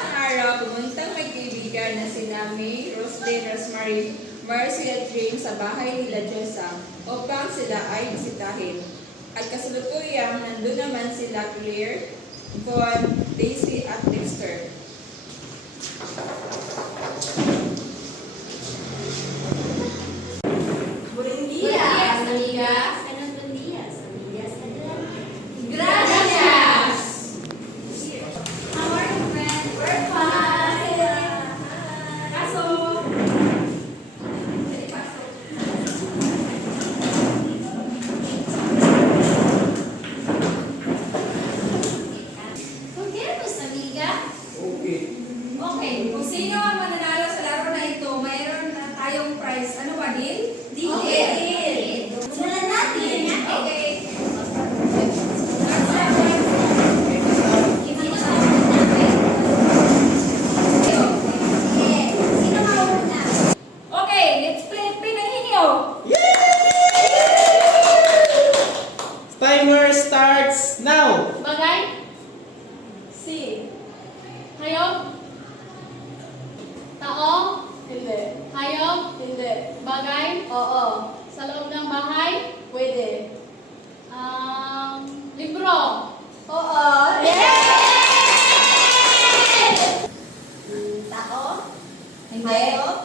Isang araw, pumuntang may kaibigan na sina May, Roslyn, Rosemary, Mercy at James sa bahay nila Josa upang sila ay bisitahin. At kasalukuyang nandun naman sila Claire, Von, Daisy at Dexter. Buenos días, amigas. Buenos días, amigas. Gracias. How are you, friend? We're fine. Kaso. Contentos, amiga? Okay, kung sino ang mananalo sa laro na ito, mayroon na tayong prize. Ano ba, deal? Deal. Okay. Simulan natin. Okay. Okay, let's play Pinahinyo. Timer starts now. Bagay? Si. Hayop? Tao? Hindi. Hayop? Hindi. Bagay? Oo. Sa loob ng bahay? Pwede. Libro? Oo. Tao? Hindi. Hayop?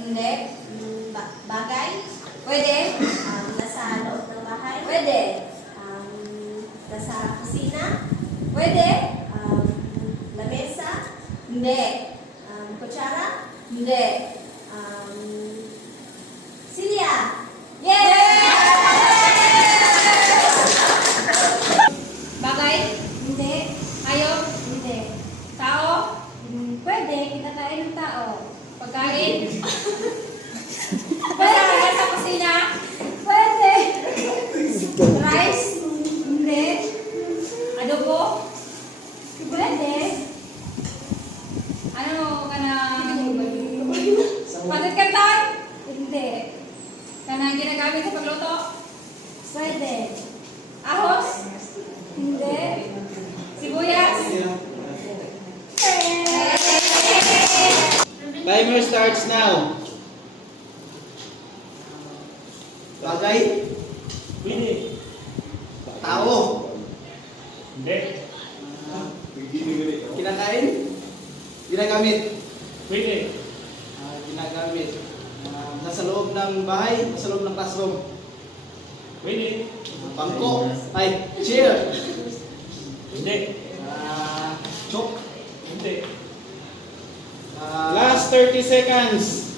Hindi. Bagay? Pwede. Nasa loob ng bahay? Pwede. Nasa kusina? Pwede. Lamesa? Hindi. Kutsara? Hindi. Silya? Bagay? Hindi. Hayop? Hindi. Tao? Pwede, kinakain ng tao. Pagkain? Pagkain sa kusina? Pwede. Rice? Hindi. Adobo? Pwede. Ano ka na? Patit kantan? Hindi. Ka na ginagamit sa pagluto? Pwede. Ahos? Hindi. Sibuyas? Timer starts now. Bagay? Pwede. Tao? Hindi. Kinakain? Ginagamit? Pwede. Ginagamit. Nasa loob ng bahay? Nasa loob ng classroom? Pwede. Bangko? Ay, chair? Hindi. Chok? Hindi. Last 30 seconds.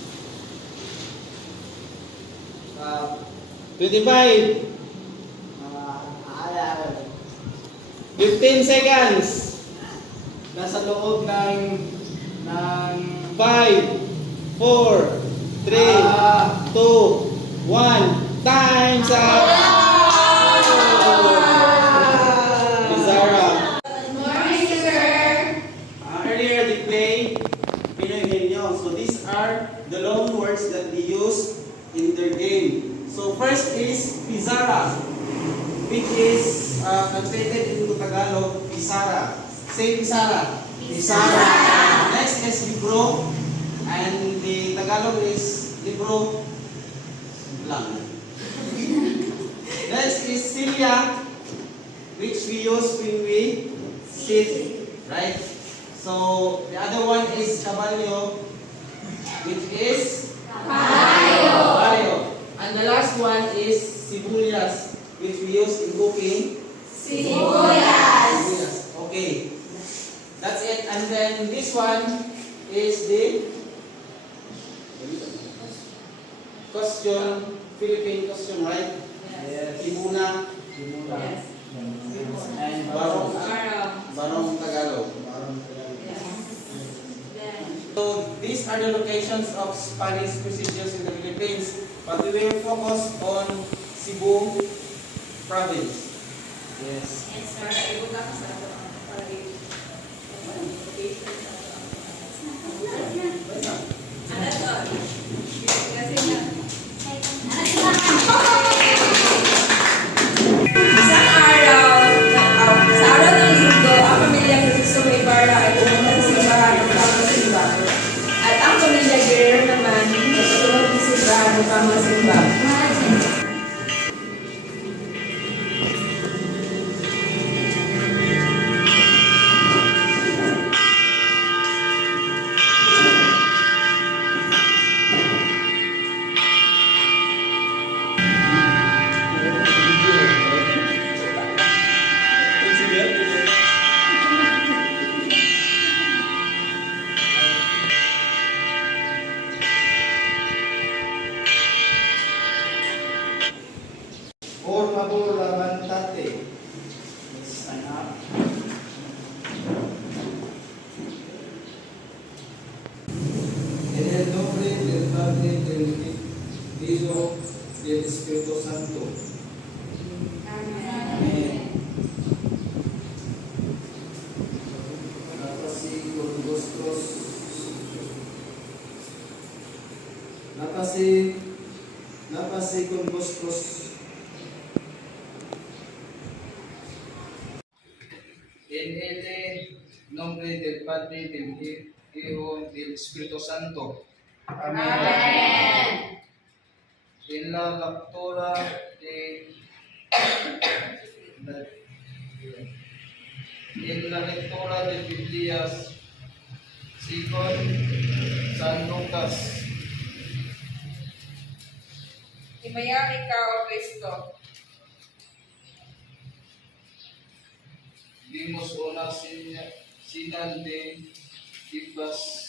25. 15 seconds. Nasa loob ng 5, 4, 3, 2, 1. Time's up! Lizara. Morning, sir. Earlier they played Pinoy. So these are the loan words that they use in their game. So first is Pizarra, which is translated into Tagalog, Pizarra. Say Pizarra. Pizarra. Next is Libro, and the Tagalog is Libro lang. Next is Silya, which we use when we sit, right? So the other one is Caballo, which is Caballo. And the last one is Sibuyas, which we use in cooking. Sibuyas. Okay. That's it. And then this one is the question, Philippine question, right? Himuna. Yes. And Barong Tagalog. So these are the locations of Spanish presidios in the Philippines, but we will focus on Cebu province. Yes. Para ibuka ka sa ato. Para ano to? Kasi na. Isang araw, sa araw ng linggo, ang pamilya Cristo may para ay pumunta sa simbahan Padre, del Hijo, del Espíritu Santo. Amén. Napasi con vosotros. En el nombre del Padre, del Hijo, del Espíritu Santo. Amen. En la lectura de en la lectura de Biblia según San Lucas. Himayang ikaw, O Kristo. Vimos una señal de Dios.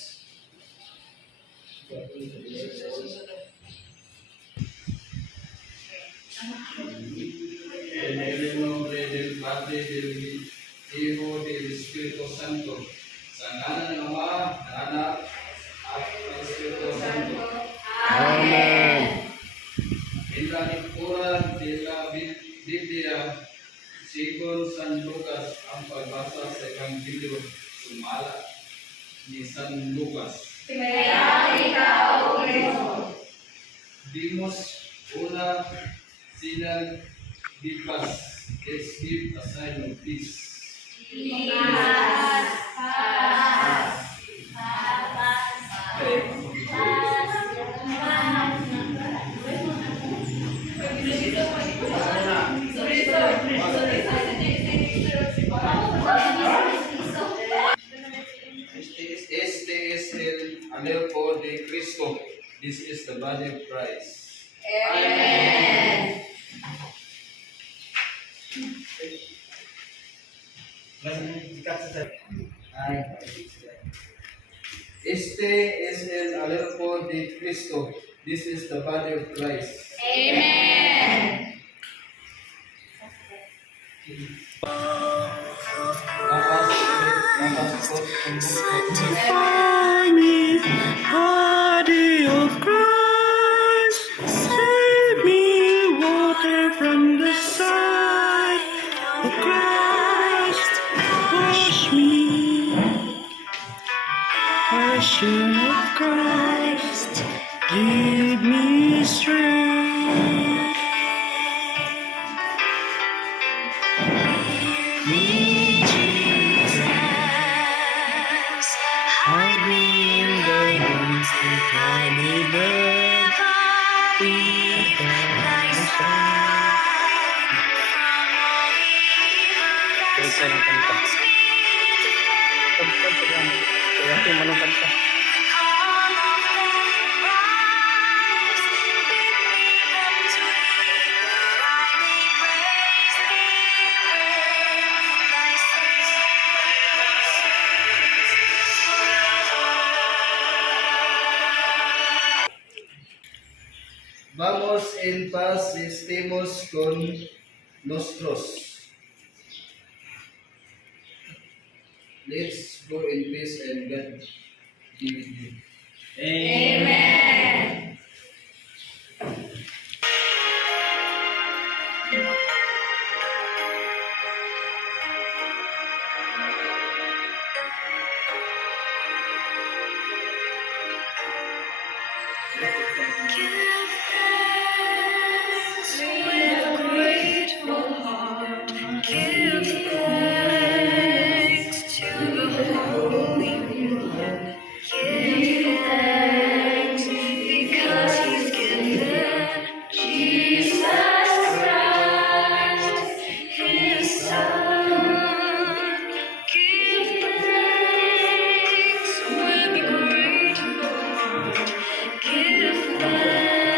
En el nombre del Padre, del Hijo, del Espíritu Santo. Sa ngalan ng Ama, ng Anak, at ng Espiritu Santo. Amen. En la lectura de la Biblia, según San Lucas, ang pagbasa sa Evangelyo sumala ni San Lucas. Himayang ikaw, O Kristo. Vimos una señal de paz. Let's give a sign of peace. Paz, paz, Este es el cuerpo de Cristo. This is the body of Christ. Amen. Este es el cuerpo de Cristo. This is the body of Christ. Amen. Sanctify me, body of Christ. Save me, water from the side of Christ. Wash me, passion of Christ. Give me strength. Me, Jesus. Hide me in thy arms, hide me there. Be thy side from all evil. All of them rise, bid me come to thee, that I may praise thee with thy saints forever. Vamos en paz, estemos con nosotros. Let's go in peace and God be with you. Amen. Give thanks with a grateful heart. Give thanks to the Holy One. Give thanks because He's given Jesus Christ, His Son. Give thanks with a grateful heart. Give thanks.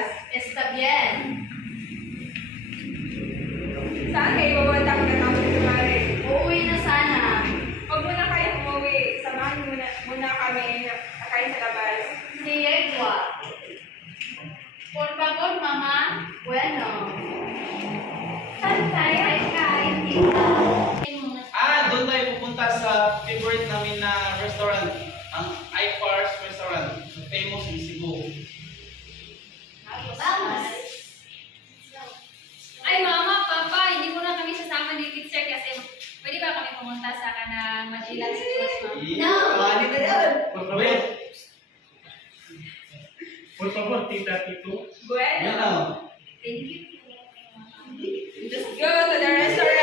labas. Está bien. Saan kayo pupunta kung natapos kumari? Uuwi na sana. Huwag muna kayo umuwi. Samahan muna kami na kain sa labas. Diego. Por favor, mamá. Bueno. Saan tayo ay kain, tita? Doon tayo pupunta sa favorite namin na restaurant, ang iPars Restaurant, famous in Cebu. Vamos. Ay, mama, papa, hindi mo na kami sasama ni teacher kasi pwede ba kami pumunta sa kanang Manila Express, ma'am? No! Kawali na yan! Wait! Por favor, tita, tito. Bueno. Yan o. Thank you. Let's go to the restaurant!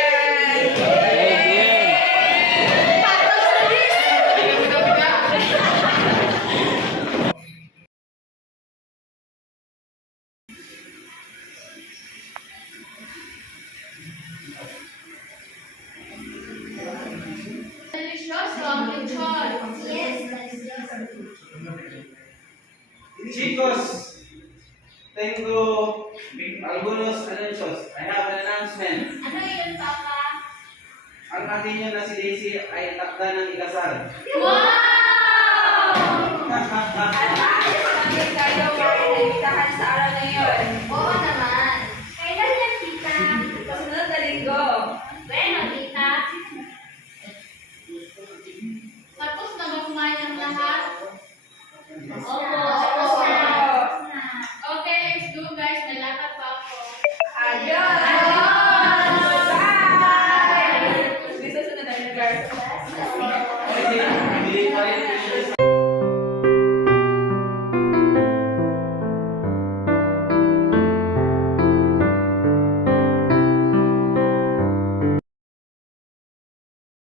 Delicioso ang lechon. Yes, Chicos, tengo algunos anuncios. I have an announcement. Ano yun, papa? Ang atin nyo na si Daisy ay takda ng ikasal. Wow! At maayos namin kayo makinig sa araw na yun. Oo naman. Kailan yan, tita? Kasunod na linggo. Bueno, tita. Tapos na ba kumain ang lahat? Opo. Tapos na. Okay, let's go guys. May lakad pa ako. Adios! Adios! Bye! Gusto sunod na lugar. Okay, hindi pa rin